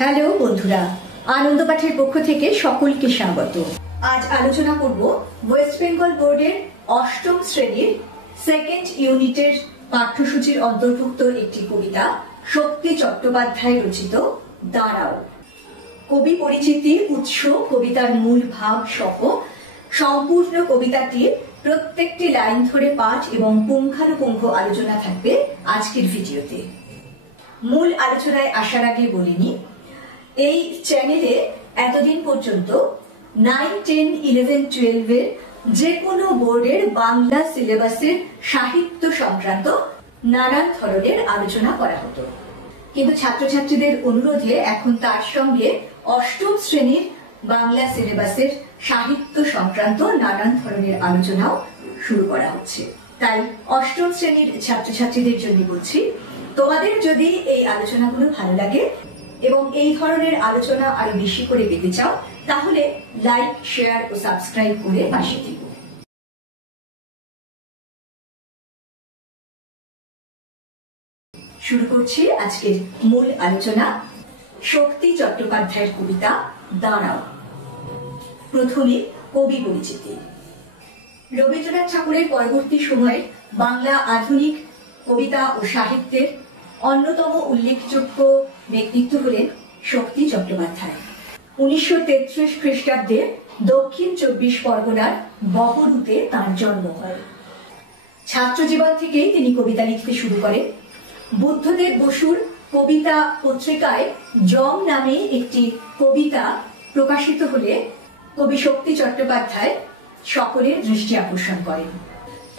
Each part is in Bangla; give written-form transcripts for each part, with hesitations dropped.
হ্যালো বন্ধুরা, আনন্দ পাঠের পক্ষ থেকে সকলকে স্বাগত। আজ আলোচনা করব ওয়েস্ট বেঙ্গল বোর্ডের অষ্টম শ্রেণীর সেকেন্ড ইউনিটের পাঠ্যসূচির অন্তর্ভুক্ত একটি কবিতা শক্তি চট্টোপাধ্যায় রচিত দাঁড়াও। কবি পরিচিতি, উৎস, কবিতার মূল ভাব সহ সম্পূর্ণ কবিতাটির প্রত্যেকটি লাইন ধরে পাঠ এবং পুঙ্খানুপুঙ্খ আলোচনা থাকবে আজকের ভিডিওতে। মূল আলোচনায় আসার আগে বলিনি, এই চ্যানেলে এতদিন পর্যন্ত 9, 10, 11, 12 এর যে কোনো বোর্ডের বাংলা সিলেবাসের সাহিত্য সংক্রান্ত নানান ধরনের আলোচনা করা হতো, কিন্তু ছাত্রছাত্রীদের অনুরোধে এখন তার সঙ্গে অষ্টম শ্রেণীর বাংলা সিলেবাসের সাহিত্য সংক্রান্ত নানান ধরনের আলোচনাও শুরু করা হচ্ছে। তাই অষ্টম শ্রেণীর ছাত্রছাত্রীদের জন্য বলছি, তোমাদের যদি এই আলোচনাগুলো ভালো লাগে এবং এই ধরনের আলোচনা আরো বেশি করে পেতে চাও, তাহলে লাইক, শেয়ার ও সাবস্ক্রাইব করে পাশে থেকো। শুরু করছি আজকের মূল আলোচনা, শক্তি চট্টোপাধ্যায়ের কবিতা দাঁড়াও। প্রথমে কবি পরিচিতি। রবীন্দ্রনাথ ঠাকুরের পরবর্তী সময়ে বাংলা আধুনিক কবিতা ও সাহিত্যের অন্যতম উল্লেখযোগ্য ব্যক্তিত্ব হলেন শক্তি চট্টোপাধ্যায়। 1933 খ্রিস্টাব্দে দক্ষিণ 24 পরগনার বহরুতে তাঁর জন্ম হয়। ছাত্র জীবন থেকেই তিনি কবিতা লিখতে শুরু করেন। বুদ্ধদেব বসুর কবিতা পত্রিকায় জম নামে একটি কবিতা প্রকাশিত হলে কবি শক্তি চট্টোপাধ্যায় সকলের দৃষ্টি আকর্ষণ করেন।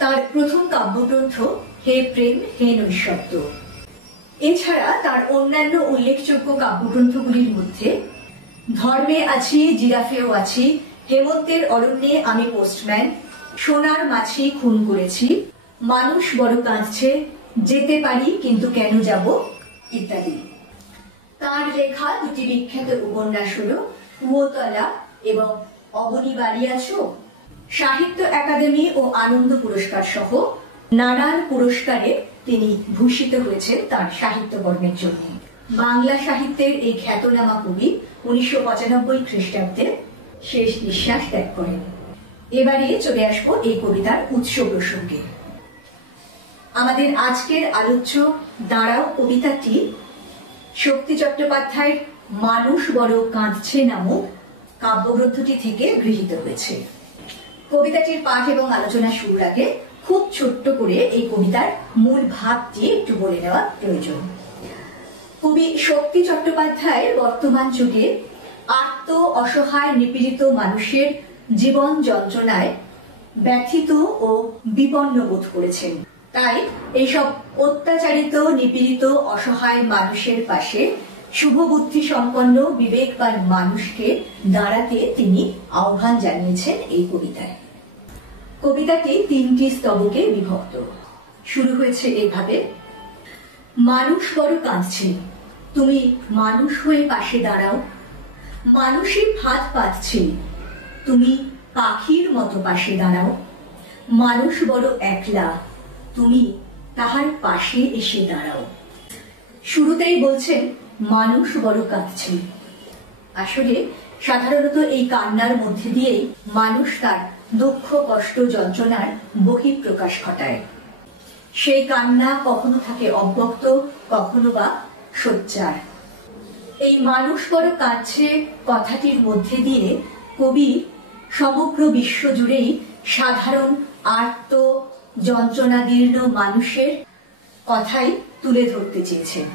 তার প্রথম কাব্যগ্রন্থ হে প্রেম হে নৈঃশব্দ। এছাড়া তার অন্যান্য উল্লেখযোগ্য কাব্যগ্রন্থগুলির মধ্যে ধর্মে আছি, জিরাফেও আছি, হেমন্তের অরণ্যে আমি পোস্টম্যান, সোনার মাছি খুন করেছি, মানুষ বড় কাঁদছে, যেতে পারি কিন্তু কেন যাব ইত্যাদি। তার লেখা দুটি বিখ্যাত উপন্যাস হল কুয়োতলা এবং অবনী বাড়ি আছো। সাহিত্য একাডেমি ও আনন্দ পুরস্কার সহ নানান পুরস্কারে তিনি ভূষিত হয়েছেন তার সাহিত্যকর্মের জন্য। বাংলা সাহিত্যের এই খ্যাতনামা কবি 1995 খ্রিস্টাব্দে শেষ নিঃশ্বাস ত্যাগ করেন। এবারে চলে আসবো এই কবিতার উৎস প্রসঙ্গে। আমাদের আজকের আলোচ্য দাঁড়াও কবিতাটি শক্তি চট্টোপাধ্যায়ের মানুষ বড় কাঁদছে নামক কাব্যগ্রন্থটি থেকে গৃহীত হয়েছে। কবিতাটির পাঠ এবং আলোচনা শুরুর আগে খুব ছোট্ট করে এই কবিতার মূল ভাবটি একটু বলে নেওয়া প্রয়োজন। কবি শক্তি চট্টোপাধ্যায় বর্তমান যুগে আর্ত, অসহায়, নিপীড়িত মানুষের জীবন যন্ত্রণায় ব্যথিত ও বিপন্ন বোধ করেছেন। তাই এইসব অত্যাচারিত, নিপীড়িত, অসহায় মানুষের পাশে শুভবুদ্ধি সম্পন্ন বিবেকবান মানুষকে দাঁড়াতে তিনি আহ্বান জানিয়েছেন এই কবিতায়। কবিতাটি 3টি স্তবকে বিভক্ত। শুরু হয়েছে এভাবে: মানুষ বড় কাঁদছে, তুমি মানুষ হয়ে পাশে দাঁড়াও। মানুষই ভাত পাচ্ছে, তুমি পাখির মতো পাশে দাঁড়াও। মানুষ বড় একলা, তুমি তাহার পাশে এসে দাঁড়াও। শুরুতেই বলছেন মানুষ বড় কাঁদছে। আসলে সাধারণত এই কান্নার মধ্যে দিয়েই মানুষ তার দুঃখ, কষ্ট, যন্ত্রণার বহিঃপ্রকাশ ঘটায়। সেই কান্না কখনো থাকে অব্যক্ত, কখনো বা সোচ্চার। এই মানুষ বড় কাঁদছে কথাটির মধ্যে দিয়ে কবি সমগ্র বিশ্ব জুড়েই সাধারণ আর্ত, যন্ত্রণাদীর্ণ মানুষের কথাই তুলে ধরতে চেয়েছেন।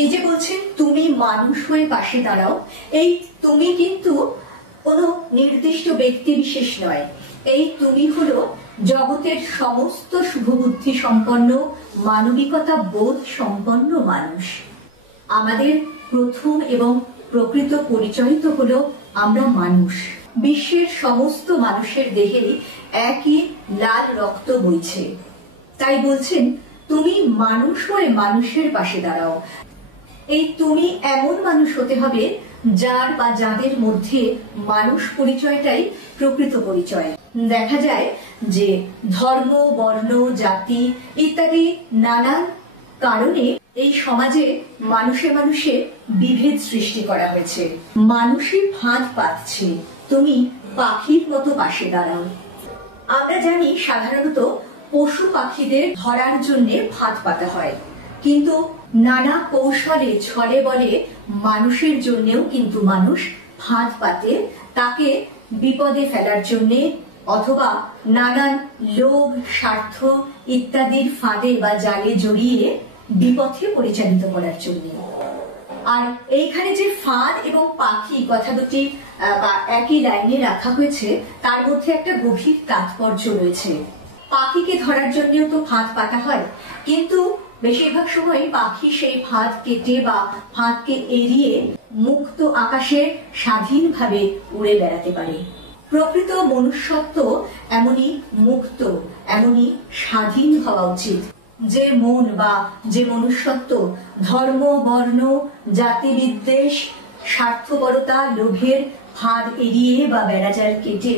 এই যে বলছেন তুমি মানুষ হয়ে পাশে দাঁড়াও, এই তুমি কিন্তু কোনো নির্দিষ্ট ব্যক্তি বিশেষ নয়। এই তুমি হলো জগতের সমস্ত শুভবুদ্ধি সম্পন্ন, মানবিকতা বোধ সম্পন্ন মানুষ। আমাদের প্রথম এবং প্রকৃত পরিচয় তো হলো আমরা মানুষ। বিশ্বের সমস্ত মানুষের দেহেই একই লাল রক্ত বইছে। তাই বলছেন তুমি মানুষ হয়ে মানুষের পাশে দাঁড়াও। এই তুমি এমন মানুষ হতে হবে যার বা যাদের মধ্যে মানুষ পরিচয়টাই প্রকৃত পরিচয়। দেখা যায় যে ধর্ম, বর্ণ, জাতি ইত্যাদি নানান কারণে এই সমাজে মানুষে মানুষে বিভেদ সৃষ্টি করা হয়েছে, মানুষের ফাঁদ পাতছে, তুমি পাখির মতো পাশে দাঁড়াও। আমরা জানি সাধারণত পশু পাখিদের ধরার জন্য ফাঁদ পাতা হয়, কিন্তু নানা কৌশলে ছলে বলে মানুষের জন্যেও কিন্তু মানুষ ফাঁদ পাতে, তাকে বিপদে ফেলার জন্য অথবা নানান লোভ, স্বার্থ ইত্যাদির ফাঁদে বা জালে জড়িয়ে বিপথে পরিচালিত করার জন্য। আর এইখানে যে ফাঁদ এবং পাখি কথা দুটি বা একই লাইনে রাখা হয়েছে, তার মধ্যে একটা গভীর তাৎপর্য রয়েছে। পাখিকে ধরার জন্যও তো ফাঁদ পাতা হয়, কিন্তু বেশিরভাগ সময় পাখি সেই ফাঁদ কেটে বা ফাঁদকে এড়িয়ে মুক্ত আকাশে স্বাধীনভাবে উড়ে বেড়াতে পারে। প্রকৃত মনুষ্যত্ব এমনই মুক্ত, এমনই স্বাধীন হওয়া উচিত। যে মন বা যে মনুষ্যত্ব ধর্ম, বর্ণ, জাতি বিদ্বেষ, স্বার্থপরতা, লোভের ফাঁদ এড়িয়ে বা বেড়াজাল কেটে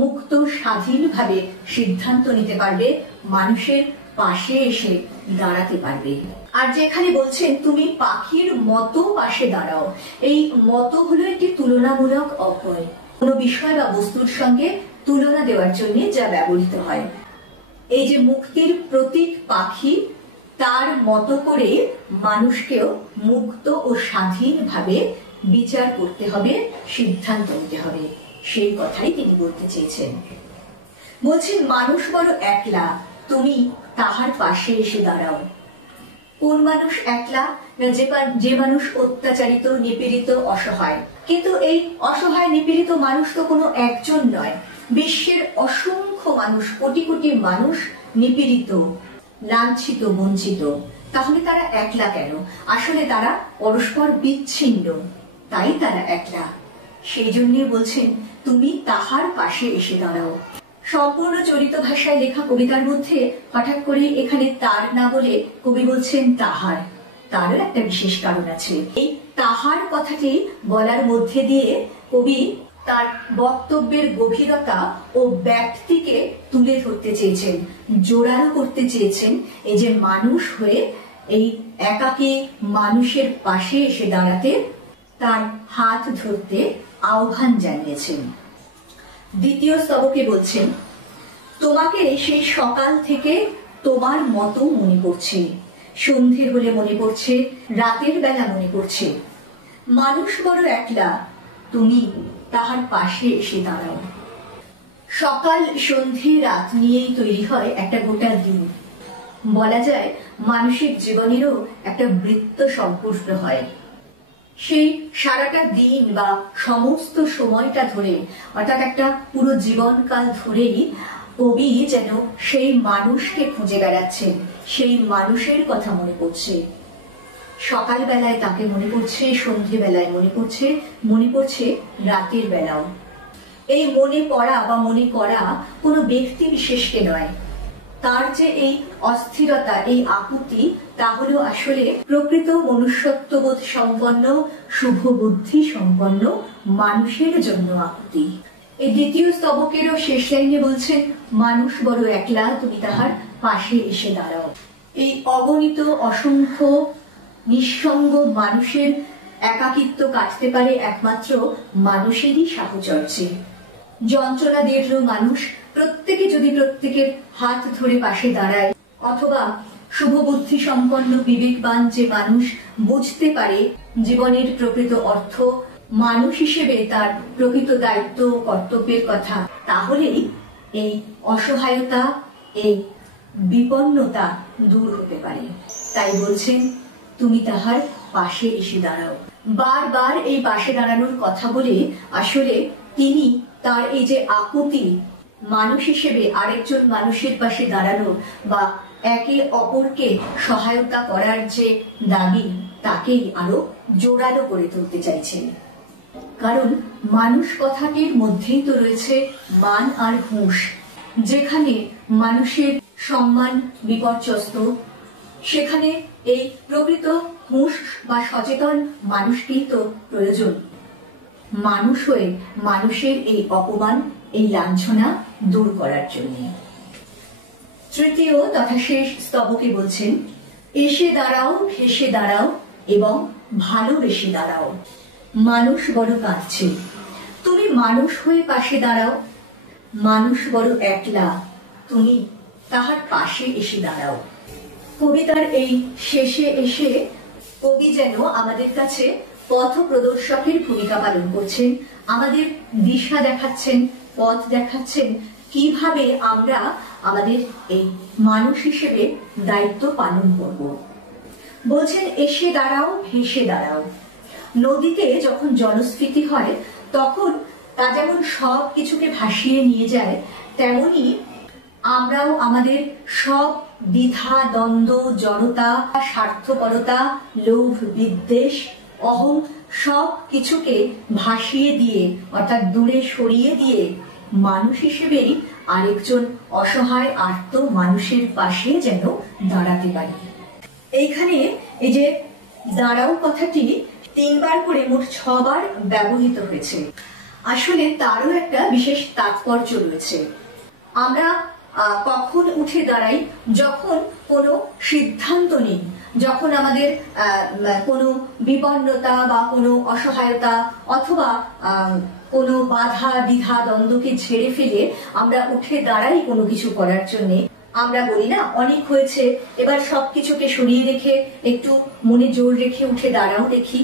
মুক্ত স্বাধীনভাবে সিদ্ধান্ত নিতে পারবে, মানুষের পাশে এসে দাঁড়াতে পারবে। আর যেখানে বলছেন তুমি পাখির মতো পাশে দাঁড়াও, এই মতো হলো একটি তুলনামূলক অপয়, কোনো বিষয় বা বস্তুর সঙ্গে তুলনা দেওয়ার জন্য যা ব্যবহৃত হয়। এই যে মুক্তির প্রতীক পাখি, তার মতো করে মানুষকেও মুক্ত ও স্বাধীনভাবে বিচার করতে হবে, সিদ্ধান্ত নিতে হবে, সেই কথাই তিনি বলতে চেয়েছেন। বলছেন মানুষ বড় একলা, তুমি তাহার পাশে এসে দাঁড়াও। কোন মানুষ একলা? যে মানুষ অত্যাচারিত, নিপীড়িত, অসহায়। কিন্তু এই অসহায় নিপীড়িত মানুষ তো কোনো একজন নয়, বিশ্বের অসংখ্য মানুষ, কোটি কোটি মানুষ নিপীড়িত, লাঞ্ছিত, বঞ্চিত। তাহলে তারা একলা কেন? আসলে তারা পরস্পর বিচ্ছিন্ন, তাই তারা একলা। সেই জন্য বলছেন তুমি তাহার পাশে এসে দাঁড়াও। সম্পূর্ণ চলিত ভাষায় লেখা কবিতার মধ্যে হঠাৎ করে এখানে তার না বলে কবি বলছেন তাহার। তারও একটা বিশেষ কারণ আছে। এই তাহার কথাটি বলার মধ্যে দিয়ে কবি তার বক্তব্যের গভীরতা ও ব্যাপ্তিকে তুলে ধরতে চেয়েছেন, জোরালো করতে চেয়েছেন। এই যে মানুষ হয়ে এই একাকী মানুষের পাশে এসে দাঁড়াতে, তার হাত ধরতে আহ্বান জানিয়েছেন। দ্বিতীয় স্তবকে বলছেন তোমাকে সেই সকাল থেকে তোমার মতো মনে পড়ছে, সন্ধে হলে মনে পড়ছে, রাতের বেলা মনে পড়ছে। মানুষ বড় একলা, তুমি তাহার পাশে এসে দাঁড়াও। সকাল, সন্ধে, রাত নিয়েই তৈরি হয় একটা গোটা দিন। বলা যায় মানসিক জীবনেরও একটা বৃত্ত সম্পূর্ণ হয়। সেই সারাটা দিন বা সমস্ত সময়টা ধরে, অর্থাৎ একটা পুরো জীবনকাল ধরেই কবি যেন সেই মানুষকে খুঁজে বেড়াচ্ছেন, সেই মানুষের কথা মনে পড়ছে। সকালবেলায় তাকে মনে পড়ছে, সন্ধেবেলায় মনে পড়ছে, মনে পড়ছে রাতের বেলাও। এই মনে পড়া বা মনে করা কোনো ব্যক্তি বিশেষকে নয়, তার যে এই অস্থিরতা, এই আকুতি, তা হলো আসলে প্রকৃত মনুষ্যত্ববোধ সম্পন্ন, শুভ বুদ্ধি সম্পন্ন মানুষের জন্য আকুতি। এই দ্বিতীয় স্তবকেরও শেষ লাইনে বলছেন মানুষ বড় একলা, তুমি তাহার পাশে এসে দাঁড়াও। এই অগণিত অসংখ্য নিঃসঙ্গ মানুষের একাকিত্ব কাটতে পারে একমাত্র মানুষেরই সাহচর্যে। যন্ত্রণা দীর্ঘ মানুষ প্রত্যেকে যদি প্রত্যেকের হাত ধরে পাশে দাঁড়ায়, অথবা শুভ বুদ্ধি সম্পন্ন বিবেকবান যে মানুষ বুঝতে পারে জীবনের প্রকৃত অর্থ, মানুষ হিসেবে তার প্রকৃত দায়িত্ব কর্তব্যের কথা, তাহলেই এই অসহায়তা, এই বিপন্নতা দূর হতে পারে। তাই বলছেন তুমি তাহার পাশে এসে দাঁড়াও। বারবার এই পাশে দাঁড়ানোর কথা বলে আসলে তিনি তার এই যে আকুতি, মানুষ হিসেবে আরেকজন মানুষের পাশে দাঁড়ানো বা একে অপরকে সহায়তা করার যে দাবি, তাকেই আরো জোরালো করে তুলতে চাইছেন। কারণ মানুষ কথাটির মধ্যেই তো রয়েছে মান আর হুঁশ। যেখানে মানুষের সম্মান বিপর্যস্ত, সেখানে এই প্রকৃত হুঁশ বা সচেতন মানুষকেই তো প্রয়োজন, মানুষ হয়ে মানুষের এই অপমান, এই লাঞ্ছনা দূর করার জন্য। তৃতীয় তথা শেষ স্তবকে বলছেন এসে দাঁড়াও, ভেসে দাঁড়াও এবং ভালোবেসে দাঁড়াও। মানুষ বড় কাঁদছে, তুমি মানুষ হয়ে পাশে দাঁড়াও। মানুষ বড় একলা, তুমি তাহার পাশে এসে দাঁড়াও। কবিতার এই শেষে এসে কবি যেন আমাদের কাছে পথ প্রদর্শকের ভূমিকা পালন করছেন, আমাদের দিশা দেখাচ্ছেন, পথ দেখাচ্ছেন কিভাবে আমরা আমাদের এই মানুষ হিসেবে দায়িত্ব পালন করব। বলছেন এসে দাঁড়াও, ভেসে দাঁড়াও। নদীতে যখন জলস্ফীতি হয় তখন তা যেমন সব কিছুকে ভাসিয়ে নিয়ে যায়, তেমনি আমরাও আমাদের সব দ্বিধা, দ্বন্দ্ব, জড়তা, স্বার্থপরতা, লোভ, বিদ্বেষ, অহং সব কিছুকে ভাসিয়ে দিয়ে অর্থাৎ দূরে সরিয়ে দিয়ে মানুষ হিসেবেই আরেকজন অসহায় আর্ত মানুষের পাশে যেন দাঁড়াতে পারি। এইখানে এই যে দাঁড়াও কথাটি 3 বার করে মোট 6 বার ব্যবহৃত হয়েছে। আসলে তারও একটা বিশেষ তাৎপর্য রয়েছে। আমরা কখন উঠে দাঁড়াই? যখন কোনো সিদ্ধান্ত নেই, যখন আমাদের কোনো বিপন্নতা বা কোনো অসহায়তা অথবা কোনো বাধা, দ্বিধা, দ্বন্দ্বকে ঝেড়ে ফেলে আমরা উঠে দাঁড়াই কোনো কিছু করার জন্য। আমরা বলি না, অনেক হয়েছে, এবার সবকিছুকে সরিয়ে রেখে একটু মনে জোর রেখে উঠে দাঁড়াও দেখি।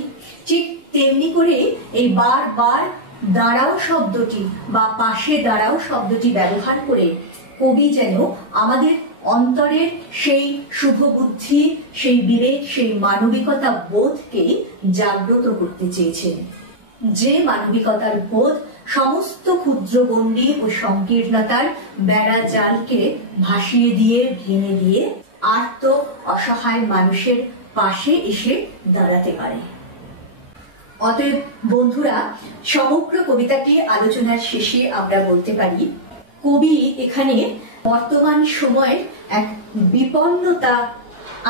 ঠিক তেমনি করে এই বারবার দাঁড়াও শব্দটি বা পাশে দাঁড়াও শব্দটি ব্যবহার করে কবি যেন আমাদের অন্তরের সেই শুভ বুদ্ধি, সেই বিবেক, সেই মানবিকতা বোধকে জাগ্রত করতে চেয়েছেন। যে মানবিকতার বোধ সমস্ত ক্ষুদ্র গণ্ডি ও সংকীর্ণতার বেড়া জালকে ভাসিয়ে দিয়ে, ভেঙে দিয়ে আর্ত অসহায় মানুষের পাশে এসে দাঁড়াতে পারে। অতএব বন্ধুরা, সমগ্র কবিতাটি আলোচনার শেষে আমরা বলতে পারি কবি এখানে বর্তমান সময়ের এক বিপন্নতা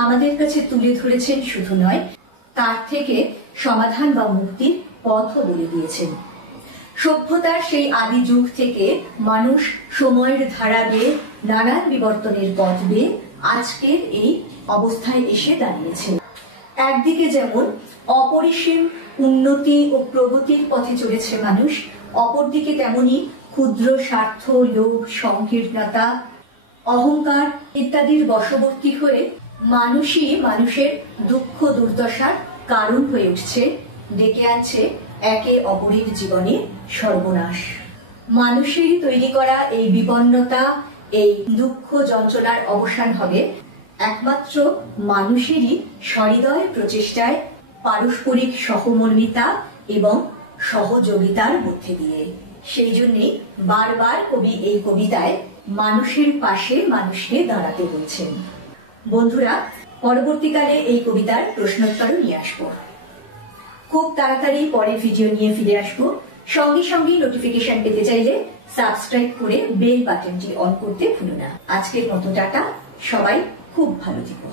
আমাদের কাছে তুলে ধরেছেন, শুধু নয় তার থেকে সমাধান বা মুক্তির পথও বলে দিয়েছেন। সভ্যতার সেই আদি যুগ থেকে মানুষ সময়ের ধারা বেয়ে নানান বিবর্তনের পথ বেয়ে আজকের এই অবস্থায় এসে দাঁড়িয়েছে। একদিকে যেমন অপরিসীম উন্নতি ও প্রগতির পথে চলেছে মানুষ, অপরদিকে তেমনি ক্ষুদ্র স্বার্থ, লোভ, সংকীর্ণতা, অহংকার ইত্যাদির বশবর্তী হয়ে মানুষই মানুষের দুঃখ দুর্দশার কারণ হয়ে উঠছে, ডেকে আনছে একে অপরের জীবনে সর্বনাশ। মানুষেরই তৈরি করা এই বিপন্নতা, এই দুঃখ যন্ত্রণার অবসান হবে একমাত্র মানুষেরই সহৃদয় প্রচেষ্টায়, পারস্পরিক সহমর্মিতা এবং সহযোগিতার মধ্যে দিয়ে। সেই জন্যই বারবার কবি এই কবিতায় মানুষের পাশে মানুষকে দাঁড়াতে বলছেন। বন্ধুরা, পরবর্তীকালে এই কবিতার প্রশ্নোত্তর নিয়ে আসবো। খুব তাড়াতাড়ি পরের ভিডিও নিয়ে ফিরে আসবো। সঙ্গে সঙ্গে নোটিফিকেশন পেতে চাইলে সাবস্ক্রাইব করে বেল বাটনটি অন করতে ভুলো না। আজকের মতো টাটা, সবাই খুব ভালো থেকো।